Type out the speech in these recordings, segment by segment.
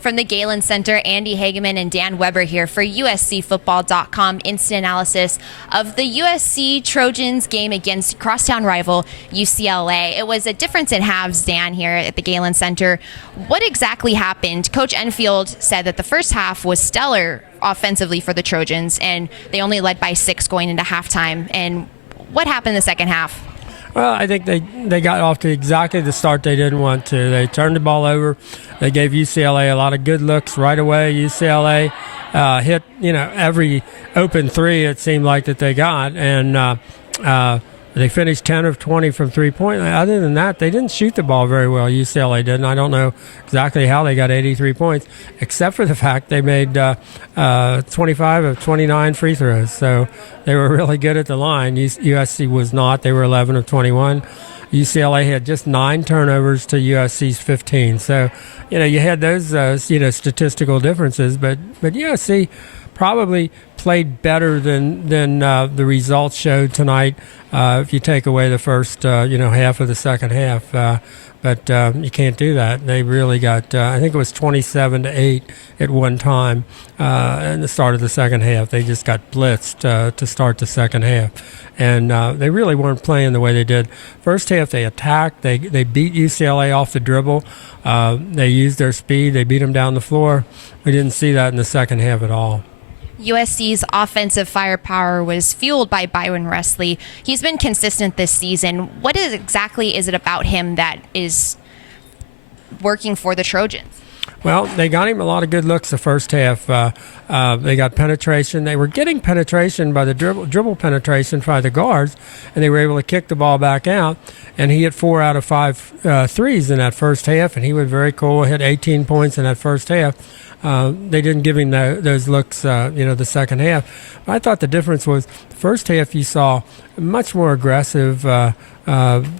From the Galen Center, Andie Hagemann and Dan Weber here for USCFootball.com instant analysis of the USC Trojans game against crosstown rival UCLA. It was a difference in halves, Dan, here at the Galen Center. What exactly happened? Coach Enfield said that the first half was stellar offensively for the Trojans, and they only led by 6 going into halftime. And what happened in the second half? Well, I think they got off to exactly the start they didn't want to. They turned the ball over. They gave UCLA a lot of good looks right away. UCLA hit, every open three it seemed like that they got, and they finished 10 of 20 from three-point. Other than that, they didn't shoot the ball very well. UCLA didn't. I don't know exactly how they got 83 points, except for the fact they made 25 of 29 free throws. So they were really good at the line. USC was not. They were 11 of 21. UCLA had just 9 turnovers to USC's 15. So, you had those, statistical differences. But USC probably played better than the results showed tonight if you take away the first, half of the second half. But you can't do that. They really got, I think it was 27-8 at one time in the start of the second half. They just got blitzed to start the second half. And they really weren't playing the way they did. First half, they attacked. They beat UCLA off the dribble. They used their speed. They beat them down the floor. We didn't see that in the second half at all. USC's offensive firepower was fueled by Byron Wesley. He's been consistent this season. What exactly is it about him that is working for the Trojans? Well, they got him a lot of good looks the first half. They got penetration. They were getting penetration by the dribble penetration by the guards, and they were able to kick the ball back out. And he hit 4 out of 5 threes in that first half, and he was very cool. Hit 18 points in that first half. They didn't give him those looks, the second half. But I thought the difference was the first half you saw much more aggressive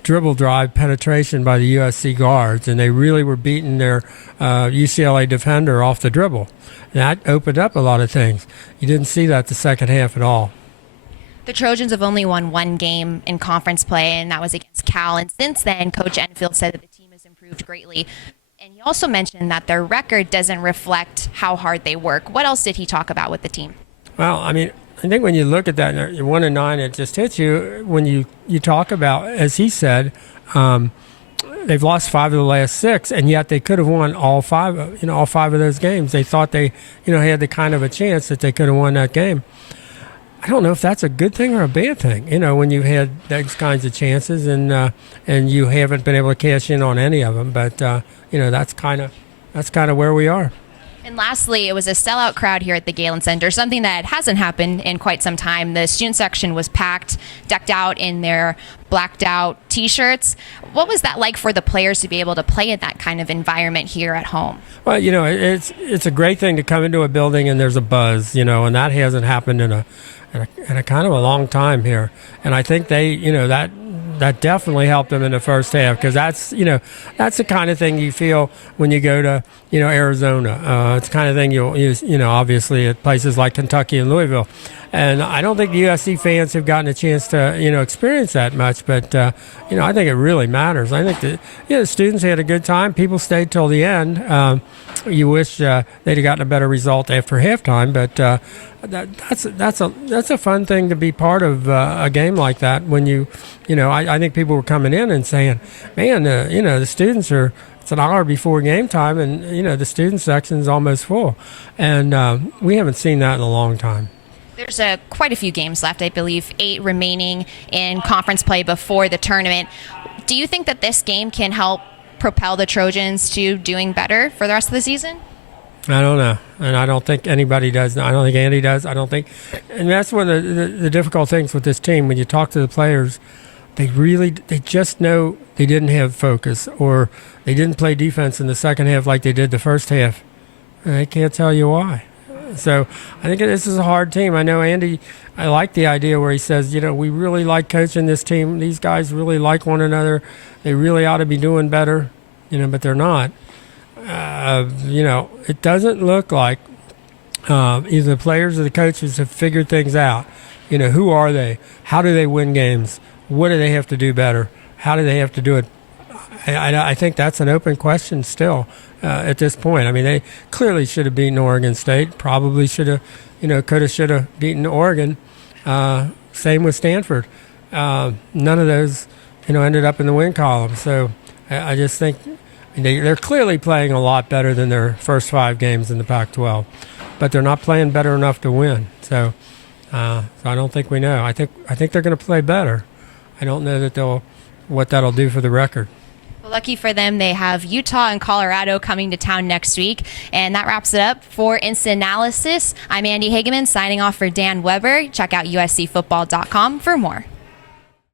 dribble drive penetration by the USC guards, and they really were beating their UCLA defender off the dribble. And that opened up a lot of things. You didn't see that the second half at all. The Trojans have only won 1 game in conference play, and that was against Cal. And since then, Coach Enfield said that the team has improved greatly. And he also mentioned that their record doesn't reflect how hard they work. What else did he talk about with the team? Well, I think when you look at that, you're 1-9, it just hits you when you talk about, as he said, they've lost 5 of the last 6, and yet they could have won all 5 of those games. They thought they, had the kind of a chance that they could have won that game. I don't know if that's a good thing or a bad thing, when you've had those kinds of chances and you haven't been able to cash in on any of them. But, that's kind of where we are. And lastly, it was a sellout crowd here at the Galen Center, something that hasn't happened in quite some time. The student section was packed, decked out in their blacked out T-shirts. What was that like for the players to be able to play in that kind of environment here at home? Well, it's a great thing to come into a building and there's a buzz, and that hasn't happened in a kind of a long time here. And I think they, that definitely helped them in the first half, because that's the kind of thing you feel when you go to, Arizona. It's the kind of thing you'll use, obviously at places like Kentucky and Louisville. And I don't think the USC fans have gotten a chance to, experience that much. But, I think it really matters. I think the students had a good time. People stayed till the end. You wish they'd have gotten a better result after halftime. But that's a fun thing to be part of a game like that. When I think people were coming in and saying, man, the students are. It's an hour before game time, and the student section's almost full, and we haven't seen that in a long time. There's quite a few games left, I believe, 8 remaining in conference play before the tournament. Do you think that this game can help propel the Trojans to doing better for the rest of the season? I don't know, and I don't think anybody does. I don't think Andie does. I don't think, and that's one of the difficult things with this team. When you talk to the players, they just know they didn't have focus, or they didn't play defense in the second half like they did the first half. And I can't tell you why. So I think this is a hard team. I know Andie, I like the idea where he says, we really like coaching this team. These guys really like one another. They really ought to be doing better, but they're not. It doesn't look like either the players or the coaches have figured things out. Who are they? How do they win games? What do they have to do better? How do they have to do it? I think that's an open question still. at this point. I mean, they clearly should have beaten Oregon State. Probably should have, should have beaten Oregon. Same with Stanford. None of those, ended up in the win column. So I just think they're clearly playing a lot better than their first 5 games in the Pac-12, but they're not playing better enough to win. So I don't think we know. I think they're going to play better. I don't know that what that'll do for the record. Well, lucky for them, they have Utah and Colorado coming to town next week. And that wraps it up for Instant Analysis. I'm Andie Hagemann signing off for Dan Weber. Check out USCfootball.com for more.